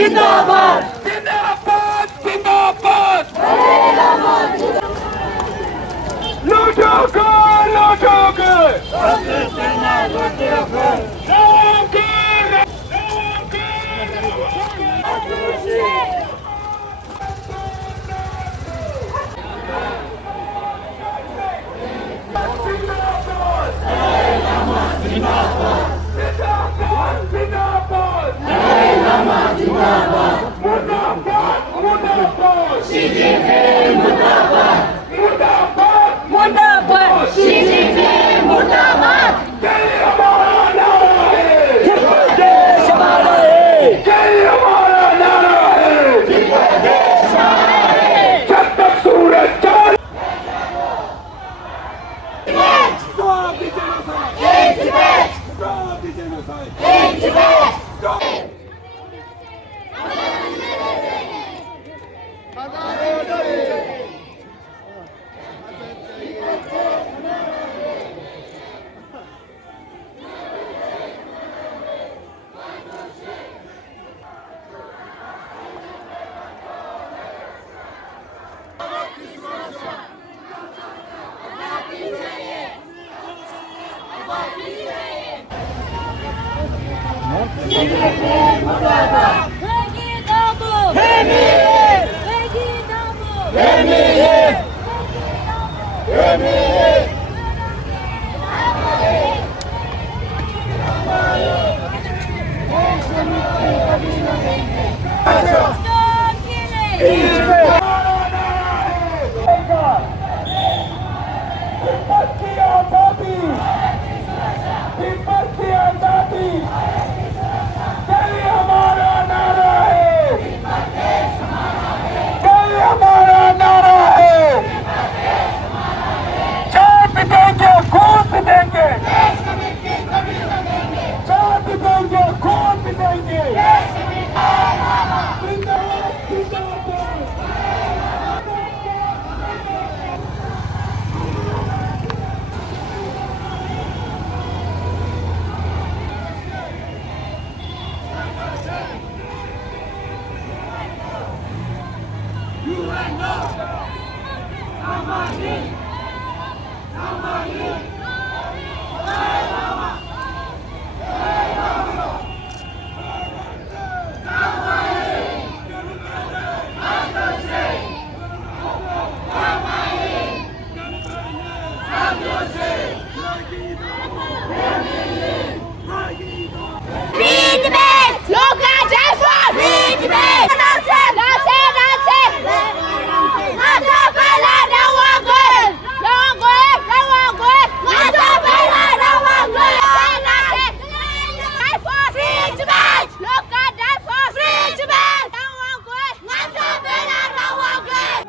जिंदाबाद जिंदाबाद जिंदाबाद लूटोगे लूटोगे मुर्दाबाद शी जिनपिंग मुर्दाबाद जय हमारा नारा है देश हमारा है जय हमारा नारा है देश हमारा है जब तक सूरज चांद Stop the genocide! Stop the genocide!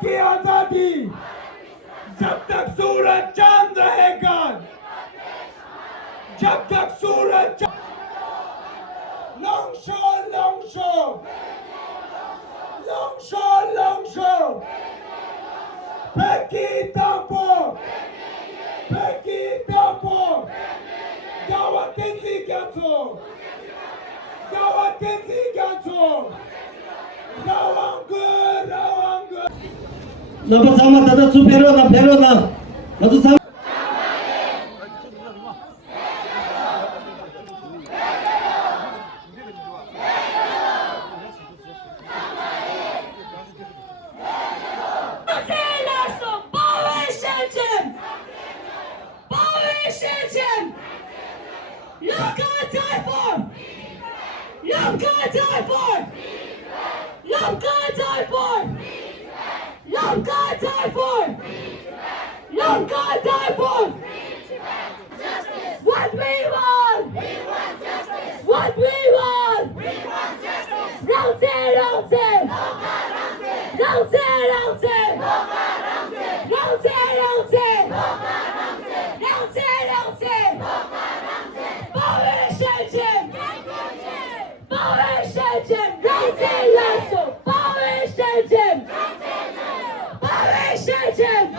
की आजादी जब तक सूरज चांद रहेगा जब तक सूरज long show long show long show long show Peki Tampo Gawatenzi Gatso Rawangu Dapat sama tata supero na pero na. Dapat sama. What we want! What we want! Don't say, don't say! Don't say, don't say! Don't say, don't say! Don't say, don't say! Power station! Power station! Don't say yes! Power station! Power station!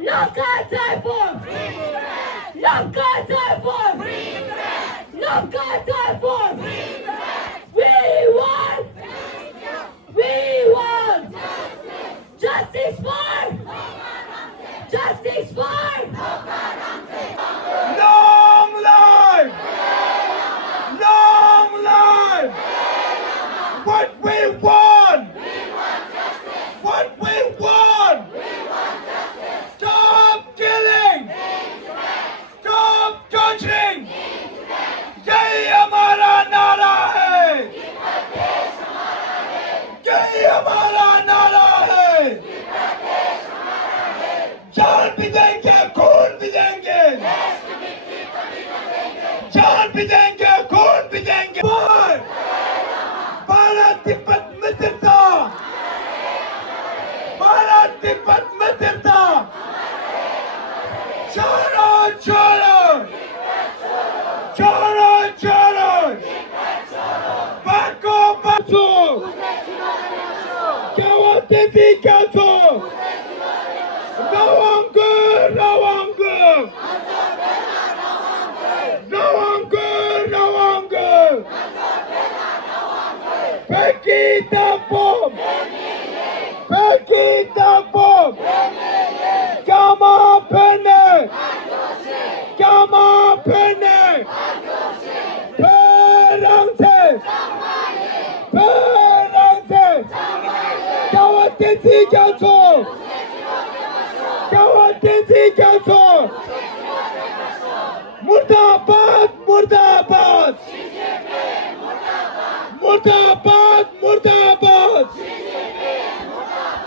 Look at that for! Look at that for! Look at that for! We want भी देंगे, खून भी देंगे। भारत तिब्बत मित्रता, भारत तिब्बत मित्रता, छोड़ो छोड़ो, छोड़ो छोड़ो, बाको बासो, क्या वाते थी क्या सो, रावंगु रावंगु, रावंगु रावंगु, Peki the bomb, Peki the bomb, come on Penny, come on Penny, Perante, Perante, Kawatensi Kanso, Kawatensi Kanso, Murdabad, Murdabad, Murdabad.